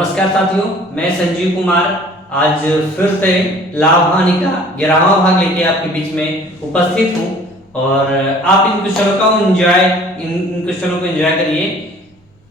नमस्कार साथियों, मैं संजीव कुमार आज फिर से लाभ हानि का 11वां भाग लेके आपके बीच में उपस्थित हूँ और आप इन क्वेश्चनों को एंजॉय करिए,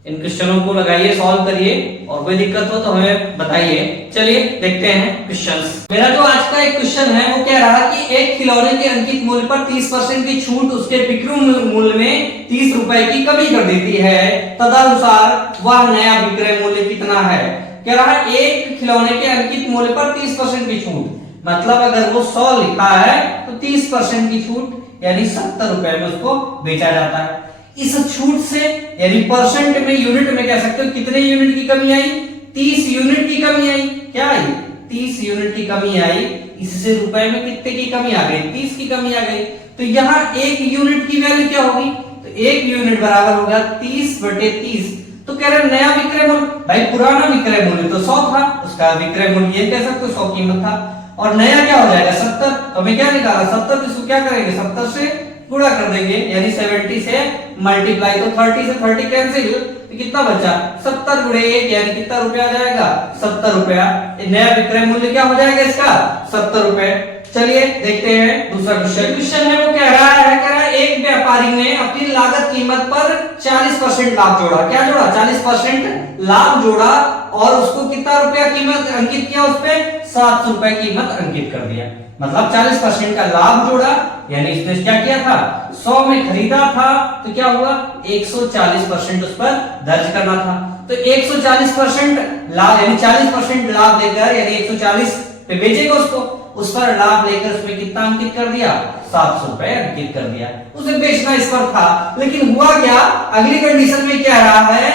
इन क्वेश्चनों को लगाइए, सॉल्व करिए और कोई दिक्कत हो तो हमें बताइए। चलिए देखते हैं क्वेश्चंस। मेरा जो आज का एक क्वेश्चन है वो कह रहा है कि एक खिलौने के अंकित मूल्य पर 30% की छूट उसके विक्रय मूल्य में 30 रुपए की कमी कर देती है, तदनुसार वह नया विक्रय मूल्य कितना है। कह रहा है एक खिलौने के अंकित मूल्य पर 30% की छूट, मतलब अगर वो 100 लिखा है तो 30% की छूट यानी 70 रुपए में उसको बेचा जाता है। इस छूट से यानी परसेंट में, यूनिट में कह सकते हो कितने यूनिट की कमी आई, 30 यूनिट की कमी आई। क्या आई? 30 यूनिट की कमी आई। इससे रुपए में कितने की कमी आ गई? 30 की कमी आ गई। तो यहाँ एक यूनिट की वैल्यू क्या होगी? तो एक यूनिट बराबर होगा 30/30। तो कह रहे नया विक्रय मूल्य, भाई पुराना विक्रय मूल्य तो 100 था, उसका विक्रय मूल्य ये कह सकते हो 100 कीमत था, और नया क्या हो जाएगा 70। तो हमें क्या निकाला 70, इसको क्या करेंगे 70 से गुणा कर देंगे यानी 70 से मल्टीप्लाई, तो 30 से 30 कैंसिल, तो कितना बचा 70 गुणे 1 यानी कितना रुपया आ जाएगा 70 रुपया। नया विक्रय मूल्य क्या हो जाएगा इसका 70 रुपए। चलिए देखते हैं दूसरा क्वेश्चन है वो कह रहा है एक व्यापारी ने अपनी लागत कीमत पर 40% लाभ जोड़ा। क्या जोड़ा? 40% लाभ जोड़ा और उसको कितना रुपया कीमत अंकित किया, उस पे 700 रुपए कीमत अंकित कर दिया। मतलब 40% का लाभ जोड़ा यानी इसने क्या किया था 100 में खरीदा था, तो क्या हुआ 140% उस पर दर्ज करना था। तो 140% लाभ यानी 40% लाभ लेकर यानी 140 पे बेचेगा उसको, उस पर लाभ लेकर उसमें कितना अंकित कर दिया 700 रुपए अंकित कर दिया। उसे बेचना इस पर था, लेकिन हुआ क्या अगली कंडीशन में कह रहा है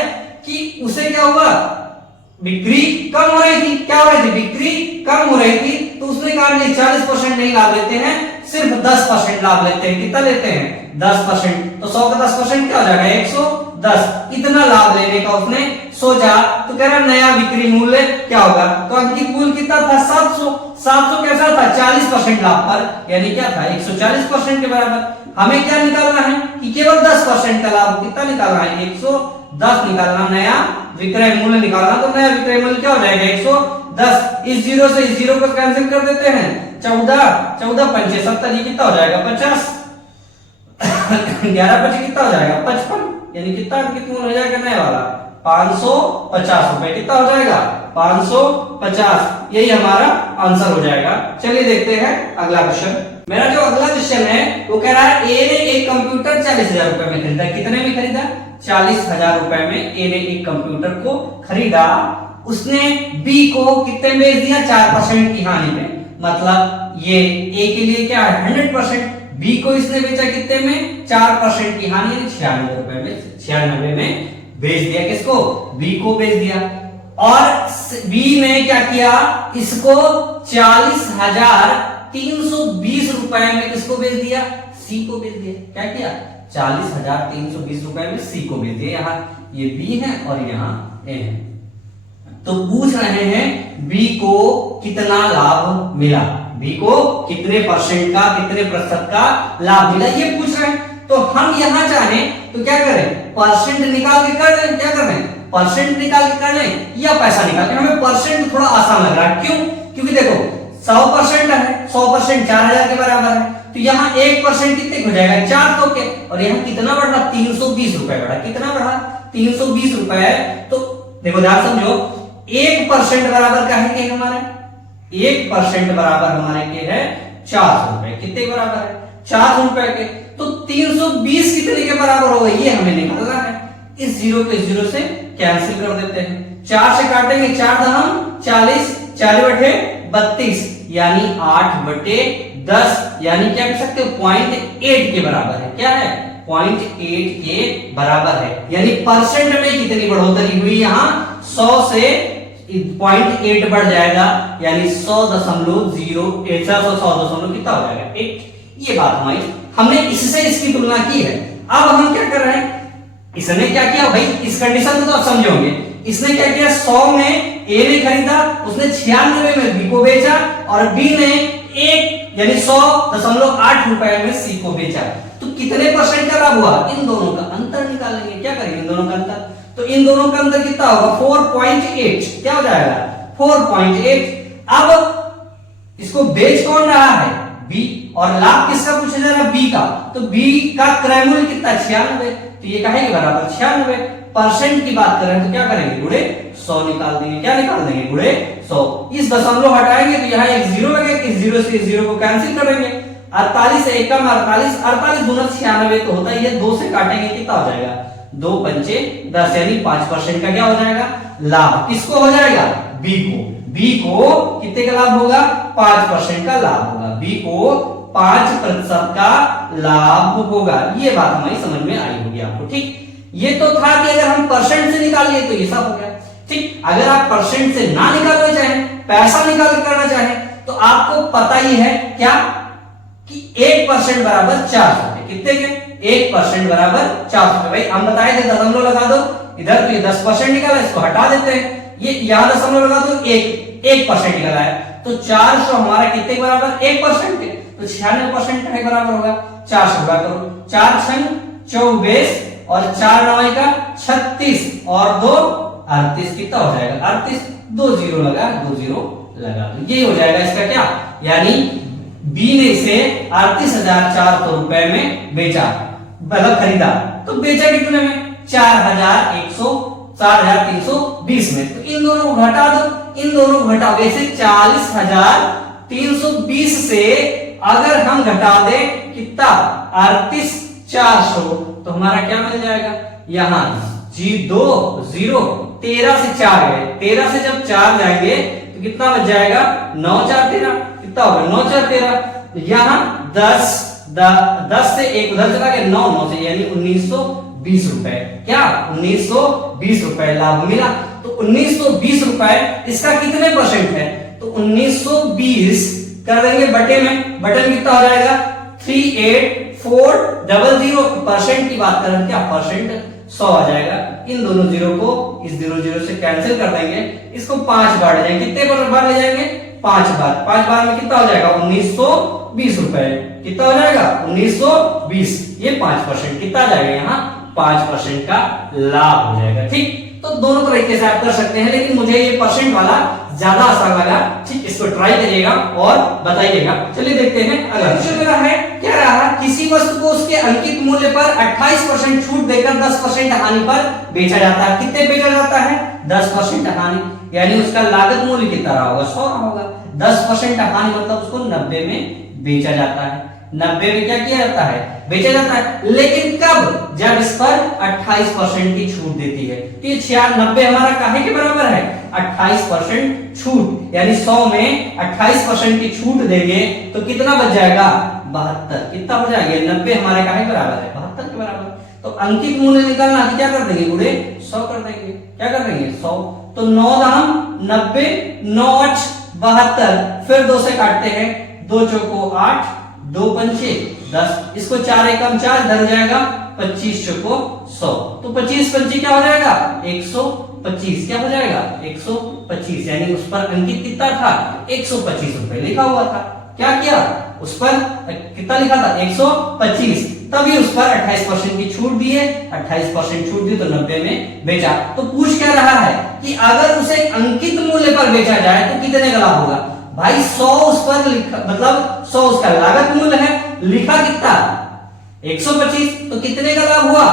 कि उसे क्या हुआ बिक्री कम हो रही थी। क्या हो रही थी? बिक्री कम हो रही थी। तो उसने कहा नहीं 40% नहीं लाभ लेते हैं, सिर्फ 10% लाभ लेते हैं। कितना लेते हैं 10%। तो 100 का 10% क्या हो जाएगा 110। इतना लाभ लेने का उसने सोचा। तो कह रहा नया बिक्री मूल्य क्या होगा, तो अंकित मूल्य कितना था 700। 700 कैसा था 40% लाभ पर यानी क्या था 140% के बराबर। हमें क्या निकालना है कि केवल 10% का लाभ, कितना निकालना है 110 निकालना, नया विक्रय मूल्य निकालना। तो नया विक्रय मूल्य क्या हो जाएगा 110। इस जीरो से इस जीरो को कैंसिल कर देते हैं, 14 पंचे 70, ये कितना हो जाएगा 50। 11 पंचे कितना हो जाएगा 55, यानी कितना अंकित मूल्य हो जाएगा नया वाला 550 रुपए। कितना हो जाएगा 550। यही हमारा आंसर हो जाएगा। चलिए देखते हैं अगला क्वेश्चन। मेरा जो अगला क्वेश्चन है वो कह रहा है ए ने एक कंप्यूटर 40,000 रुपए में खरीदा। कितने में खरीदा? 40,000 रुपए में ए ने एक कंप्यूटर को खरीदा। उसने बी को कितने में बेच दिया 4% की हानि में। मतलब ये ए के लिए क्या है 100%, बी को इसने बेचा कितने में 4% की हानि 96 रुपए में, 96 में बेच दिया। किसको? बी को बेच दिया। और बी ने क्या किया इसको 40,320 रुपए में किसको बेच दिया? सी को बेच दिया। क्या किया 40,320 रुपए में सी को बेच दिया। यहाँ ये बी है और यहाँ ए है। तो पूछ रहे हैं बी को कितना लाभ मिला, बी को कितने परसेंट का, कितने प्रतिशत का लाभ मिला, ये पूछ रहे हैं। तो हम यहां चाहें तो क्या करें परसेंट निकाल के कर लें। क्या कर लें परसेंट निकाल के कर लें या पैसा निकाल के। हमें परसेंट थोड़ा आसान लग रहा है, क्यों? क्योंकि देखो 100% है, 100% 4,000 के बराबर है। तो यहाँ 1% कितने हो जाएगा 400 के, और यहाँ कितना बढ़ा 320 रुपए बढ़ा। कितना बढ़ा 320 रुपए है। तो देखो ध्यान समझो 1% बराबर का है कि हमारे 1% बराबर हमारे के है 400 रुपए। कितने बराबर है 400 रुपए के। तो 320 कितने के बराबर होगा ये हमें निकालना है। इस जीरो के जीरो से कैंसिल कर देते हैं, 4 से काटेंगे 4 दहम 40, 4/32 यानी 8/10 यानी क्या कह सकते हो 0.8 के बराबर है। क्या है 0.8 के बराबर है। यानी परसेंट में कितनी बढ़ोतरी हुई यहाँ 100 से 0.8 बढ़ जाएगा यानी 100.08 कितना हो जाएगा 8। ये बात हमारी हमने इससे इसकी तुलना की है। अब हम क्या कर रहे हैं, इसने क्या किया भाई, इस कंडीशन को तो आप समझोगे। इसने क्या किया 100 में ए ने खरीदा, उसने 96 में बी को बेचा, और बी ने 1 यानी 100.8 रुपए में सी को बेचा। तो कितने परसेंट का लाभ हुआ? इन दोनों का अंतर निकालेंगे। क्या करेंगे इन दोनों का अंतर। तो इन दोनों का अंतर कितना होगा 4.8, क्या हो जाएगा 4.8। अब इसको बेच कौन रहा है बी, और लाभ किसका पूछा जा रहा है बी का, तो बी का क्रय मूल्य कितना 96, तो ये कहे बराबर 96%। की बात करें तो क्या करेंगे गुणे 100 निकाल देंगे, क्या निकाल देंगे गुणे 100। इस दशमलव हटाएंगे तो यहाँ एक जीरो लगेगा, इस जीरो से इस जीरो को कैंसिल करेंगे, 48 एक कम 48, 48 दूना 96 तो होता ही है, 2 से काटेंगे कितना हो जाएगा 2 पंचे 10, यानी 5% का क्या हो जाएगा लाभ। किसको हो जाएगा बी को, बी को कितने का लाभ होगा 5% का लाभ होगा, बी को 5% का लाभ होगा। ये बात हमारी समझ में आई होगी आपको, ठीक। ये तो था कि अगर हम परसेंट से निकाल लिए तो ये सब हो गया, ठीक। अगर आप परसेंट से ना निकालना चाहें, पैसा निकाल करना चाहें, तो आपको पता ही है क्या कि 1% बराबर 400 रुपए, कितने के 1% बराबर 400 रुपए। भाई हम बताए थे दशमलव लगा दो इधर, तो ये 10% निकाला, इसको हटा देते हैं, ये यहां दशमलव लगा दो 1% निकला है, तो 400 हमारा कितने के बराबर 1% के, तो 96% का बराबर होगा 400 का करो, 4 छंग 24 और 4 9 का 36 और 2 38, कितना हो जाएगा 38, 2 जीरो लगा, 2 जीरो लगा, तो ये हो जाएगा इसका क्या, यानी बी ने इसे 38,400 रुपए में बेचा, मतलब खरीदा, तो बेचा कितने में 4,320 में। तो इन दोनों को घटा दो, इन दोनों को घटाओगे से 40,320 से अगर हम घटा दें कितना 38,400, तो हमारा क्या मिल जाएगा, यहां जी 2 0, 13 से 4 गए, 13 से जब 4 जाएंगे तो कितना बच जाएगा 9 4 13, कितना होगा 9 4 13, यहां 10 से एक उधर चला गया 9 9 से, यानी 1920 रुपए, क्या 1920 रुपए लाभ मिला। तो 1920 रुपए इसका कितने परसेंट है, तो 1920 कर देंगे बटे में, बटन कितना हो जाएगा 38400, परसेंट की बात करें क्या परसेंट 100 आ जाएगा। इन दोनों जीरो को इस जीरो से कैंसिल कर देंगे, इसको 5 बार ले जाएंगे, कितने बार ले जाएंगे 5 बार, 5 बार में कितना हो जाएगा 1920 रुपए, कितना हो जाएगा 1920, ये 5% कितना आ जाएगा यहाँ 5% का लाभ हो जाएगा, ठीक। तो दोनों तरीके से आप कर सकते हैं, लेकिन मुझे ये परसेंट वाला ज्यादा आसान लगा, ठीक। इसको ट्राई करिएगा और बताइएगा। चलिए देखते हैं अगला क्वेश्चन मेरा है, क्या रहा, किसी वस्तु को उसके अंकित मूल्य पर 28% छूट देकर 10% हानि पर बेचा जाता है, कितने बेचा जाता है 10% हानि, यानी उसका लागत मूल्य कितना रहा होगा 100 होगा, 10% हानि मतलब उसको 90 में बेचा जाता है, 90 में क्या किया जाता है बेचा जाता है, लेकिन कब, जब इस पर 28% की छूट देती है। तो ये 90 हमारा काहे के बराबर है 28% छूट, यानी 100 में 28% की छूट देंगे तो कितना बच जाएगा 72, कितना हो जाएगा 90 हमारे काहे बराबर है 72 के बराबर। तो अंकित मूल्य निकालना है, क्या कर देंगे गुणे 100 कर देंगे, क्या कर देंगे 100, तो 9 दाम 90, 9 8 72, फिर 2 से काटते हैं, 2 चौको 8, 2 पंचे 10, इसको 4 एकम 4 धर जाएगा, 25 चौको 100, तो 25 पंचे क्या हो जाएगा 125, क्या हो जाएगा 125, यानी उस पर अंकित कितना था 125 रुपए लिखा हुआ था, क्या किया उस पर कितना लिखा था 125, तभी उस पर 28% की छूट दी है, 28% छूट दी तो 90 में बेचा। तो पूछ क्या रहा है कि अगर उसे अंकित मूल्य पर बेचा जाए तो कितने का लाभ होगा। भाई 100 उस पर लिखा, मतलब 100 उसका लागत मूल्य है, लिखा कितना 125, तो कितने का लाभ हुआ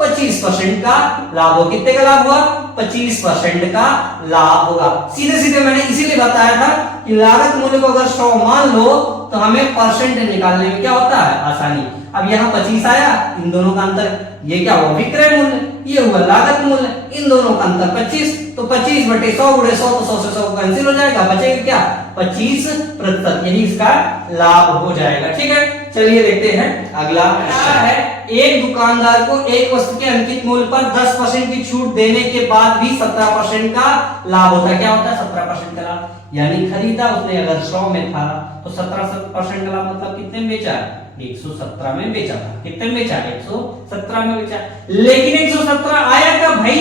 25% का लाभ हो, कितने का लाभ हुआ 25% का लाभ होगा। सीधे सीधे मैंने इसीलिए बताया था कि लागत मूल्य को अगर 100 मान लो तो हमें परसेंट निकालने में क्या होता है आसानी। अब यहाँ 25 आया, इन दोनों का अंतर, ये क्या हुआ विक्रय मूल्य, ये हुआ लागत मूल्य, इन दोनों का अंतर 25, तो 25 बटे 100 गुणे 100, तो 100 से 100 कैंसिल हो जाएगा, बचेगा क्या 25%, यही इसका लाभ हो जाएगा, ठीक है। चलिए देखते हैं अगला है, एक दुकानदार को एक वस्तु के अंकित मूल्य पर 10% की छूट देने के बाद भी 17% का लाभ होता है, क्या होता है 17% का लाभ, यानी खरीदा उसने अगर 100 में था तो 17% का लाभ मतलब कितने में बेचा 117 में बेचा था, कितने में बेचा 117 में बेचा, लेकिन 117 आया कब भाई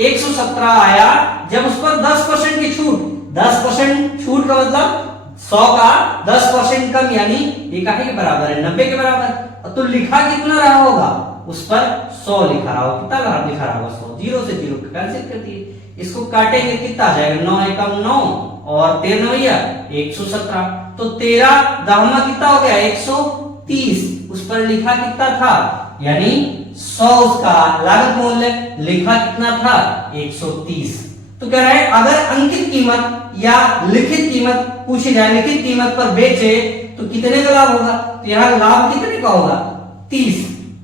117 आया जब उस पर 10% की छूट, 10% छूट का मतलब 100 का 10% कम, यानी ये काहे के बराबर है 90 के बराबर, तो लिखा कितना रहा होगा उस पर 100 लिखा रहा होगा, कितना लिखा रहा होगा 100, 0 से 0 कैंसिल कर दिए। इसको काटेंगे कितना आ जाएगा, 9 एकम 9 और 13 भैया 117, तो 13 दहमा कितना हो गया 130, उस पर लिखा कितना था यानी 100 उसका लागत मूल्य, लिखा कितना था 130। तो कह रहा है अगर अंकित कीमत या लिखित कीमत पूछी जाए, लिखित कीमत पर बेचे तो कितने का लाभ होगा, तो यहाँ लाभ कितने का होगा 30,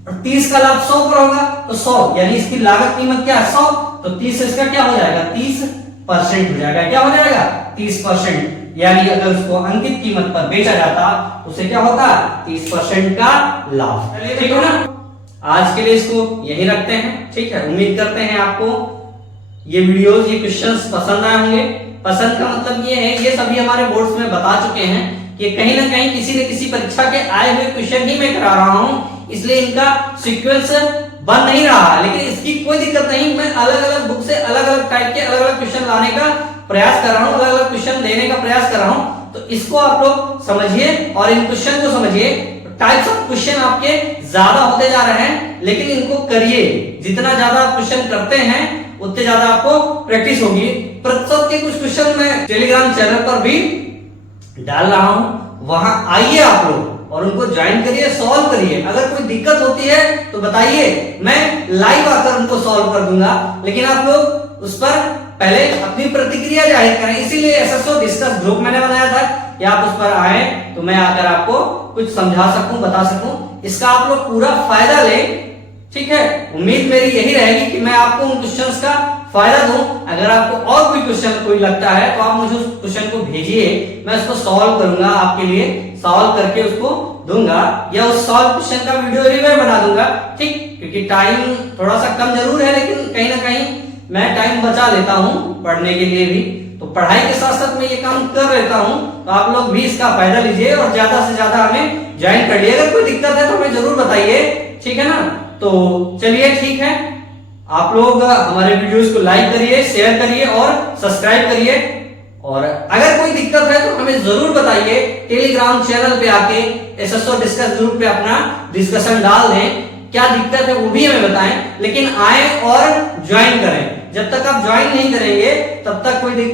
और 30 का लाभ 100 पर होगा तो 100 यानी इसकी लागत कीमत क्या है 100, तो 30 इसका क्या हो जाएगा 30% हो जाएगा, क्या हो जाएगा 30%, यानी अगर उसको अंकित कीमत पर बेचा जाता तो उसे क्या होता 30% का लाभ। ठीक है ना, आज के लिए इसको यही रखते हैं। ठीक है, उम्मीद करते हैं आपको ये वीडियोस, ये क्वेश्चंस पसंद आए होंगे। पसंद का मतलब ये है, ये सभी हमारे बोर्ड्स में बता चुके हैं कि कहीं ना कहीं किसी न किसी परीक्षा के आए हुए क्वेश्चन ही मैं करा रहा हूं, इसलिए इनका सीक्वेंस बन नहीं रहा, लेकिन इसकी कोई दिक्कत नहीं, मैं अलग अलग बुक से अलग अलग टाइप के अलग अलग क्वेश्चन लाने का प्रयास कर रहा हूं, अलग अलग क्वेश्चन देने का प्रयास कर रहा हूं। तो इसको आप लोग समझिए और इन क्वेश्चन को समझिए। टाइप्स ऑफ क्वेश्चन आपके ज्यादा होते जा रहे हैं, लेकिन इनको करिए, जितना ज्यादा आप क्वेश्चन करते हैं उतने ज्यादा आपको प्रैक्टिस होगी। प्रतिशत के कुछ क्वेश्चन मैं टेलीग्राम चैनल पर भी डाल रहा हूं, वहां आइए आप लोग और उनको ज्वाइन करिए, सॉल्व करिए। अगर कोई दिक्कत होती है तो बताइए, मैं लाइव आकर उनको सॉल्व कर दूंगा, लेकिन आप लोग उस पर पहले अपनी प्रतिक्रिया जाहिर करें। इसीलिए एसएसओ डिस्कस ग्रुप मैंने बनाया था कि आप उस पर आए तो मैं आकर आपको कुछ समझा सकूं, बता सकूं, इसका आप लोग पूरा फायदा लें। ठीक है, उम्मीद मेरी यही रहेगी कि मैं आपको उन क्वेश्चंस का फायदा दूं। अगर आपको और कोई क्वेश्चन कोई लगता है तो आप मुझे उस क्वेश्चन को भेजिए, मैं उसको सॉल्व करूंगा, आपके लिए सॉल्व करके उसको दूंगा, या उस सॉल्व क्वेश्चन का वीडियो भी मैं बना दूंगा। ठीक, क्योंकि टाइम थोड़ा सा कम जरूर है, लेकिन कहीं ना कहीं मैं टाइम बचा लेता हूं पढ़ने के लिए भी, तो पढ़ाई के साथ साथ मैं ये काम कर लेता हूं। तो आप लोग भी इसका फायदा लीजिए और ज्यादा से ज्यादा हमें ज्वाइन कर लिए। अगर कोई दिक्कत है तो हमें जरूर बताइए, ठीक है ना। तो चलिए ठीक है, आप लोग हमारे वीडियोस को लाइक करिए, शेयर करिए और सब्सक्राइब करिए। और अगर कोई दिक्कत है तो हमें जरूर बताइए, टेलीग्राम चैनल पे आके एसएसओ डिस्कस ग्रुप पे अपना डिस्कशन डाल दें, क्या दिक्कत है वो भी हमें बताएं, लेकिन आए और ज्वाइन करें। जब तक आप ज्वाइन नहीं करेंगे तब तक कोई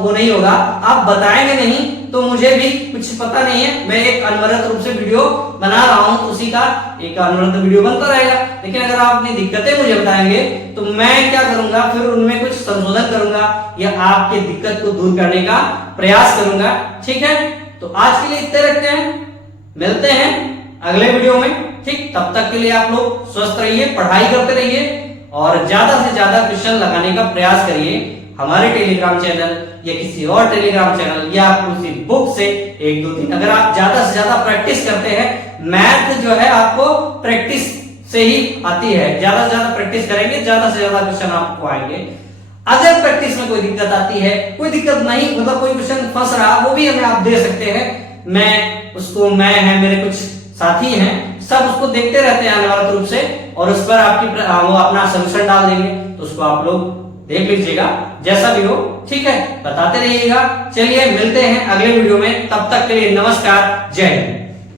वो नहीं होगा, आप बताएंगे नहीं तो मुझे भी कुछ पता नहीं है। मैं एक अनवरत रूप से वीडियो बना रहा हूं, उसी का एक अनवरत वीडियो बनता रहेगा, लेकिन अगर आप अपनी दिक्कतें मुझे बताएंगे तो मैं क्या करूंगा, फिर उनमें कुछ संशोधन करूंगा या आपकी दिक्कत को दूर करने का प्रयास करूंगा। ठीक है, तो आज के लिए इतने रखते हैं, मिलते हैं अगले वीडियो में। ठीक, तब तक के लिए आप लोग स्वस्थ रहिए, पढ़ाई करते रहिए और ज्यादा से ज्यादा क्वेश्चन लगाने का प्रयास करिए। हमारे टेलीग्राम चैनल या किसी और टेलीग्राम चैनल या किसी बुक से 1 2 3 अगर आप ज्यादा से ज्यादा प्रैक्टिस करते हैं, मैथ जो है आपको प्रैक्टिस से ही आती है, ज्यादा से ज्यादा प्रैक्टिस करेंगे ज्यादा से ज्यादा क्वेश्चन आपको आएंगे। अगर प्रैक्टिस में कोई दिक्कत आती है, कोई दिक्कत नहीं, मतलब कोई क्वेश्चन फंस रहा, वो भी हमें आप दे सकते हैं, मैं उसको, मैं है, मेरे कुछ साथी हैं, सब उसको देखते रहते हैं अनिवार्य रूप से, और उस पर आपकी वो अपना सोल्यूशन डाल देंगे, तो उसको आप लोग देख लीजिएगा, जैसा भी हो। ठीक है, बताते रहिएगा। चलिए मिलते हैं अगले वीडियो में, तब तक के लिए नमस्कार, जय हिंद।